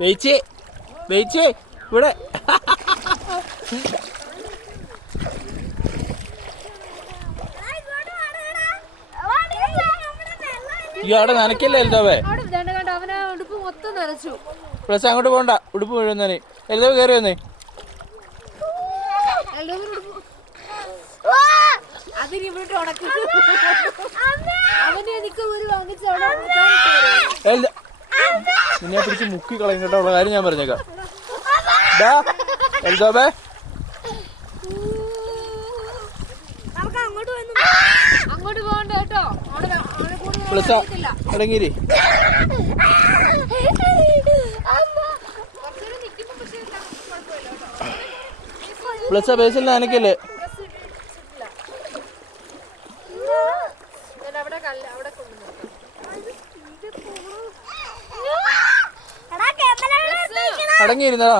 വെയിച്ചേ വെയിച്ചേ ഇവിടെ. ഈ അവിടെ നനയ്ക്കല്ലേ എൽദോവേ? പ്ലസ് അങ്ങോട്ട് പോണ്ട, ഉടുപ്പ് മുഴുവൻ. എൽദോവ് കയറി വന്നേ. നിന്നെ പിടിച്ച് മുക്കി കളയും കേട്ടോ, ഉള്ള കാര്യം ഞാൻ പറഞ്ഞേക്കാം. എൽദോബേ അങ്ങോട്ട് പോകണ്ട കേട്ടോ. പ്ലസ് അടങ്ങിരി. പ്ലസ് ബേസിൽ നനയ്ക്കല്ലേ? അടങ്ങിയിരുന്നതാ.